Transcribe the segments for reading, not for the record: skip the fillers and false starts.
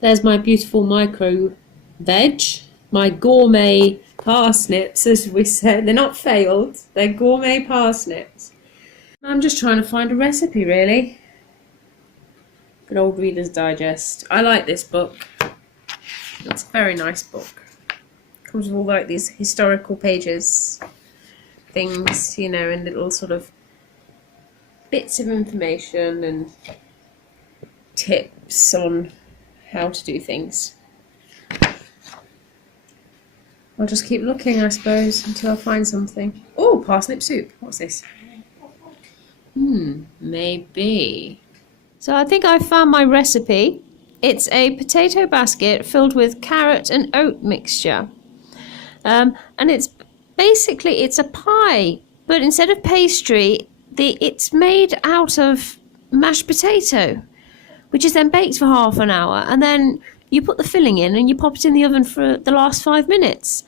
There's my beautiful micro veg, my gourmet parsnips, as we said. They're not failed, they're gourmet parsnips. I'm just trying to find a recipe, really. Good old Reader's Digest. I like this book. It's a very nice book. Comes with all like these historical pages, things, you know, and little sort of bits of information and tips on how to do things. I'll just keep looking, I suppose, until I find something. Oh, parsnip soup. What's this? Maybe. So I think I found my recipe. It's a potato basket filled with carrot and oat mixture. And it's basically, it's a pie, but instead of pastry, it's made out of mashed potato, which is then baked for half an hour, and then you put the filling in and you pop it in the oven for the last 5 minutes.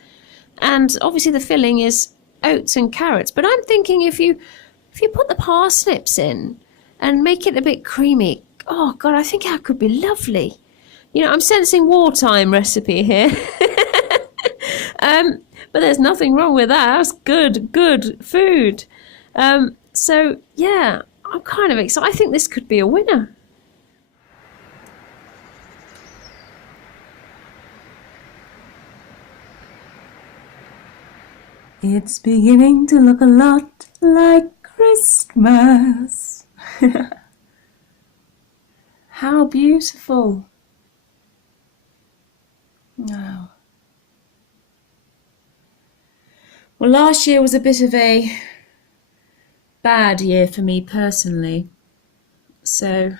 And obviously the filling is oats and carrots, but I'm thinking if you put the parsnips in and make it a bit creamy, oh God, I think that could be lovely. You know, I'm sensing wartime recipe here. But there's nothing wrong with that. That's good food. So yeah, I'm kind of excited. I think this could be a winner. It's beginning to look a lot like Christmas. How beautiful. Wow. Well, last year was a bit of a bad year for me personally. So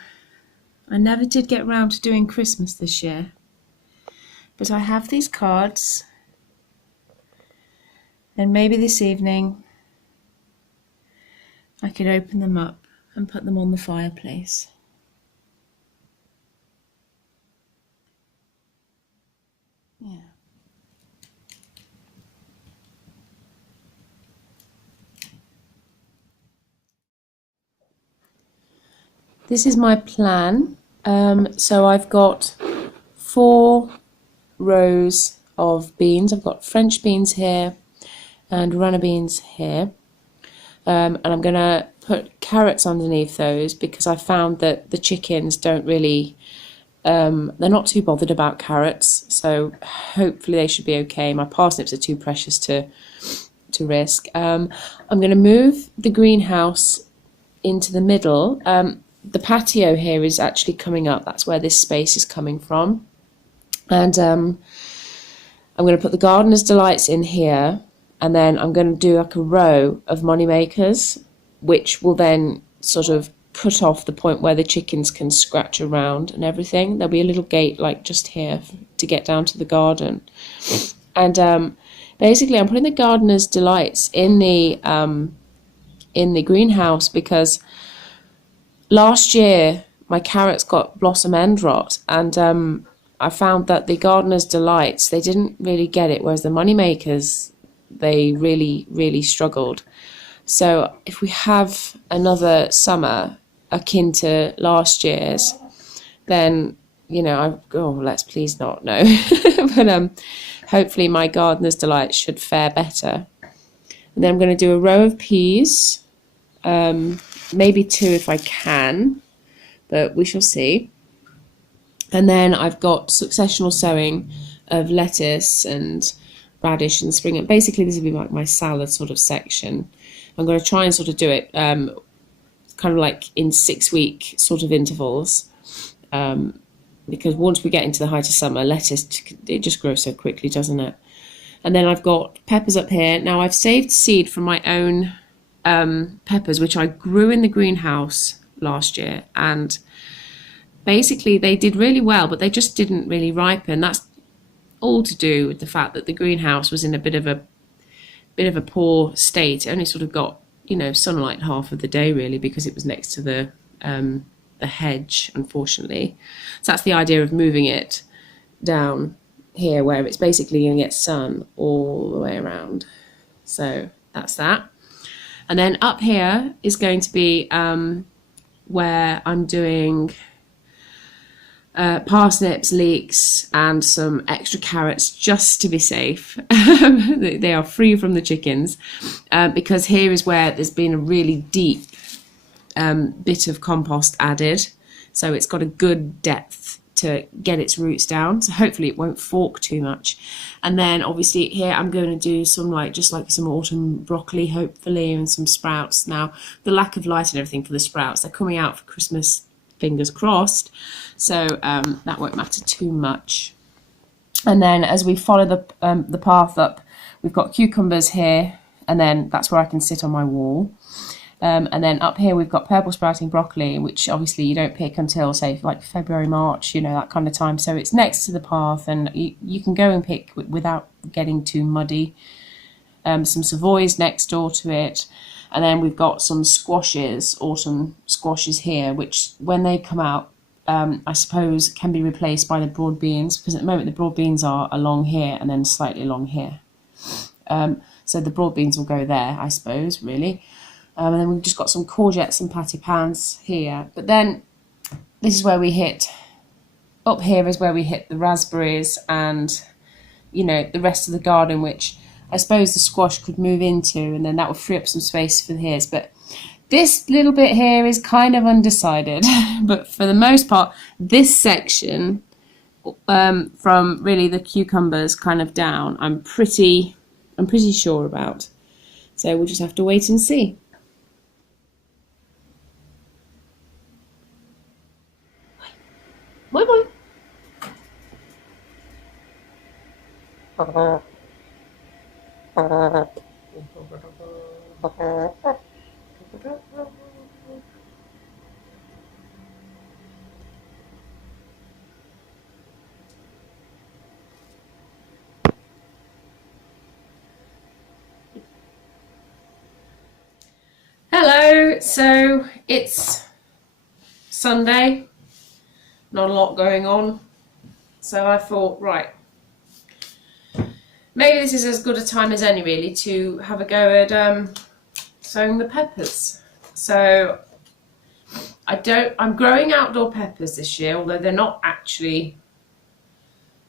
I never did get round to doing Christmas this year. But I have these cards. And maybe this evening I could open them up and put them on the fireplace. Yeah. This is my plan. So I've got 4 rows of beans. I've got French beans here and runner beans here. And I'm going to put carrots underneath those because I found that the chickens don't really, they're not too bothered about carrots, so hopefully they should be okay. My parsnips are too precious to risk. I'm going to move the greenhouse into the middle. The patio here is actually coming up. That's where this space is coming from. And I'm going to put the Gardener's Delights in here. And then I'm going to do like a row of money makers, which will then sort of cut off the point where the chickens can scratch around and everything. There'll be a little gate like just here to get down to the garden. And basically I'm putting the Gardener's Delights in the greenhouse because last year my carrots got blossom end rot, and I found that the Gardener's Delights, they didn't really get it, whereas the money makers, they really struggled. So if we have another summer akin to last year's, then, you know, let's please not, no. But hopefully my Gardener's Delight should fare better. And then I'm going to do a row of peas, maybe 2 if I can, but we shall see. And then I've got successional sowing of lettuce and radish and spring. And basically this will be like my salad sort of section. I'm going to try and sort of do it kind of like in 6-week sort of intervals, because once we get into the height of summer, lettuce, it just grows so quickly, doesn't it? And then I've got peppers up here. Now I've saved seed from my own peppers, which I grew in the greenhouse last year, and basically they did really well, but they just didn't really ripen. That's all to do with the fact that the greenhouse was in a bit of a poor state. It only sort of got, you know, sunlight half of the day really, because it was next to the hedge, unfortunately. So that's the idea of moving it down here, where it's basically going to get sun all the way around. So that's that. And then up here is going to be where I'm doing parsnips, leeks, and some extra carrots just to be safe. They are free from the chickens, because here is where there's been a really deep bit of compost added, so it's got a good depth to get its roots down, so hopefully it won't fork too much. And then obviously here I'm going to do some just like some autumn broccoli, hopefully, and some sprouts. Now the lack of light and everything for the sprouts, they're coming out for Christmas, fingers crossed, so that won't matter too much. And then as we follow the path up, we've got cucumbers here, and then that's where I can sit on my wall. And then up here we've got purple sprouting broccoli, which obviously you don't pick until, say, like February, March, you know, that kind of time. So it's next to the path, and you can go and pick without getting too muddy. Some savoys next door to it. And then we've got some squashes, autumn squashes here, which when they come out, I suppose can be replaced by the broad beans, because at the moment the broad beans are along here and then slightly along here. So the broad beans will go there, I suppose, really. And then we've just got some courgettes and patty pans here. But then this is where we hit, up here is where we hit the raspberries and, you know, the rest of the garden, which I suppose the squash could move into, and then that would free up some space for his. But this little bit here is kind of undecided. But for the most part, this section, from really the cucumbers kind of down, I'm pretty sure about. So we'll just have to wait and see. Bye bye. Hello, so it's Sunday. Not a lot going on, so I thought, right, maybe this is as good a time as any really to have a go at sowing the peppers. So I'm growing outdoor peppers this year, although they're not actually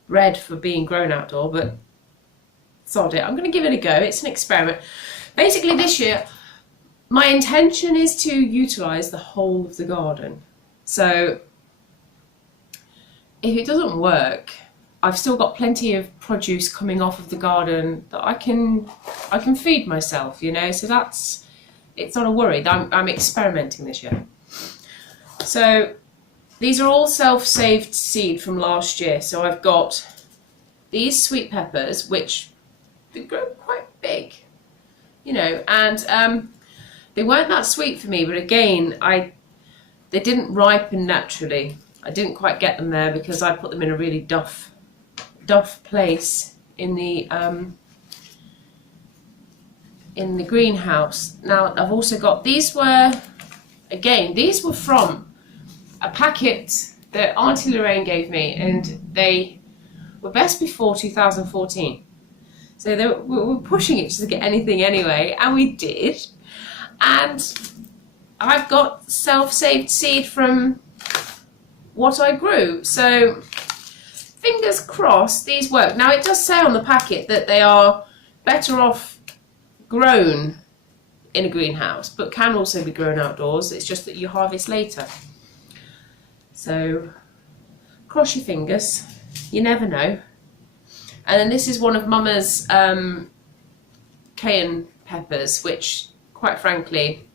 bred for being grown outdoor, but sod it, I'm going to give it a go. It's an experiment. Basically this year my intention is to utilise the whole of the garden. So if it doesn't work, I've still got plenty of produce coming off of the garden that I can feed myself, you know, so it's not a worry. I'm experimenting this year. So these are all self-saved seed from last year. So I've got these sweet peppers, which they grow quite big, you know, and they weren't that sweet for me, but again, they didn't ripen naturally. I didn't quite get them there because I put them in a really duff place in the greenhouse. Now I've also got, these were from a packet that Auntie Lorraine gave me, and they were best before 2014. So we were pushing it just to get anything anyway, and we did. And I've got self-saved seed from what I grew, so fingers crossed these work. Now it does say on the packet that they are better off grown in a greenhouse, but can also be grown outdoors. It's just that you harvest later. So cross your fingers, you never know. And then this is one of Mama's cayenne peppers, which quite frankly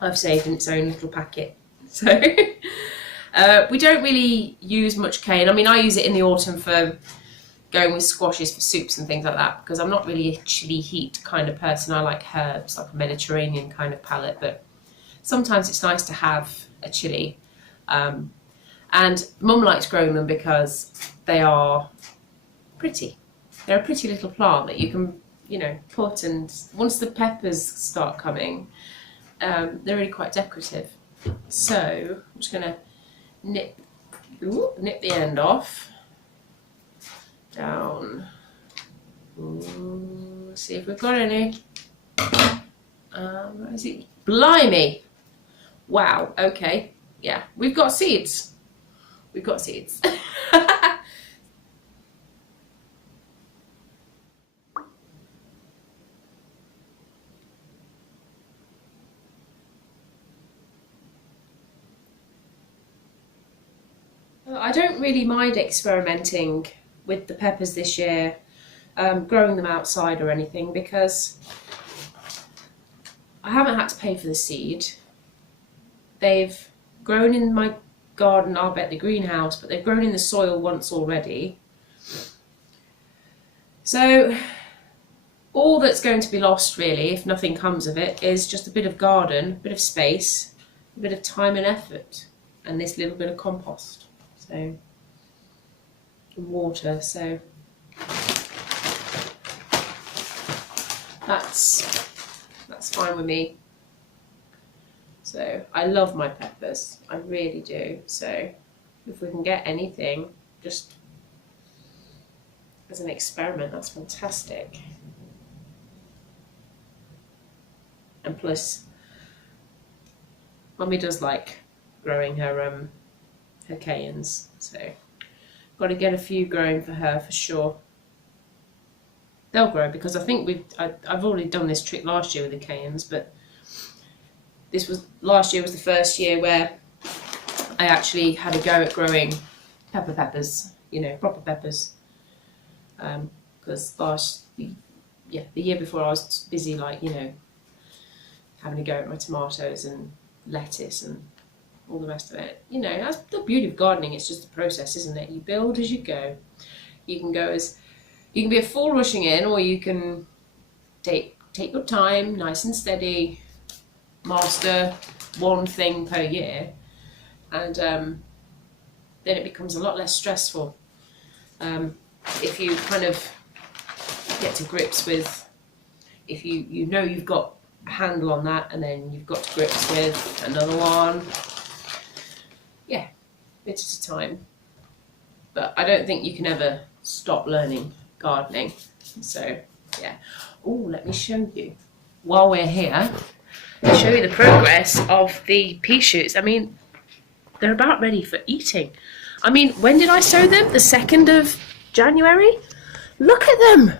I've saved in its own little packet. So we don't really use much cayenne. I mean, I use it in the autumn for going with squashes for soups and things like that, because I'm not really a chili heat kind of person. I like herbs, like a Mediterranean kind of palate, but sometimes it's nice to have a chili. And Mum likes growing them because they are pretty. They're a pretty little plant that you can, you know, put, and once the peppers start coming, they're really quite decorative. So I'm just going to nip the end off. Down. Ooh, see if we've got any. Where is it? Blimey! Wow, okay. Yeah, we've got seeds. we've got seeds. I don't really mind experimenting with the peppers this year, growing them outside or anything, because I haven't had to pay for the seed. They've grown in my garden, I'll bet the greenhouse, but they've grown in the soil once already. So all that's going to be lost really, if nothing comes of it, is just a bit of garden, a bit of space, a bit of time and effort, and this little bit of compost. So, water, so that's fine with me. So I love my peppers, I really do. So if we can get anything just as an experiment, that's fantastic. And plus, Mummy does like growing her cayennes, so got to get a few growing for her for sure. They'll grow, because I think I've already done this trick last year with the cayennes, but last year was the first year where I actually had a go at growing peppers, you know, proper peppers. Because the year before I was busy, like, you know, having a go at my tomatoes and lettuce and all the rest of it. You know, that's the beauty of gardening. It's just a process, isn't it? You build as you go. You can be a full rushing in, or you can take your time, nice and steady, master one thing per year, and then it becomes a lot less stressful. If you kind of get to grips with, if you know you've got a handle on that, and then you've got to grips with another one. Yeah, bit at a time. But I don't think you can ever stop learning gardening. So yeah. Oh, let me show you while we're here. I'll show you the progress of the pea shoots. I mean, they're about ready for eating. I mean, when did I sow them? The 2nd of January? Look at them.